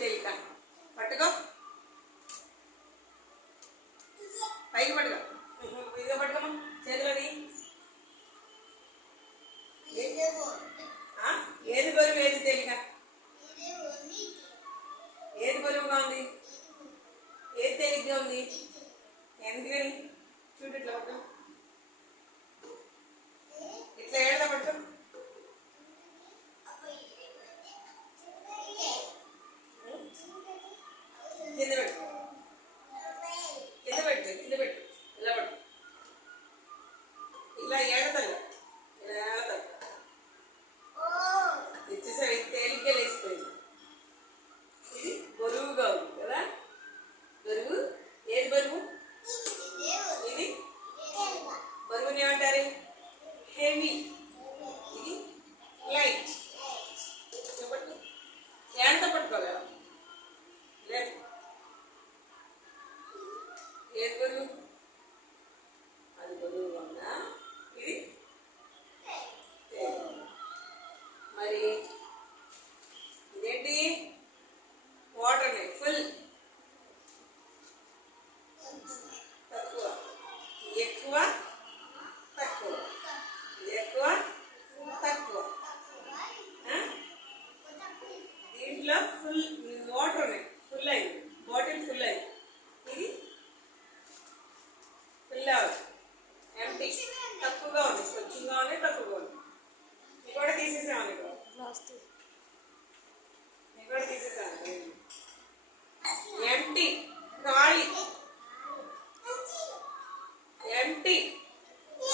తేలిక. పట్టుకో, పైకి పట్టుకో. ఇదిగో పట్టుకోమా చేతిలోని. ఏది బరువు ఏది తేలిక? ఏది బరువుగా ఉంది? ఏది తేలిగ్గా ఉంది? ఎందుకని? చూడు ఇట్లా పట్టు, ఇట్లా ఏడదా పట్టు. కింద పెట్టు, కింద పెట్టు, కింద పెట్టు. ఇలా పట్టు, ఇలా ఏడతాను, ఇలా ఏడతాను. ఇచ్చేసారి తేలిగ్గా లేసిపోయింది. ఇది బరువుగా ఉంది కదా. బరువు ఏది బరువు? ఇది బరువుని ఏమంటారు? హెవీ. ఇది లైట్. చెప్పట్టు, ఎంత పట్టుకోగలం? లేదు, ఏది బరువు? అది బరువుగా ఉందా? ఇది మరి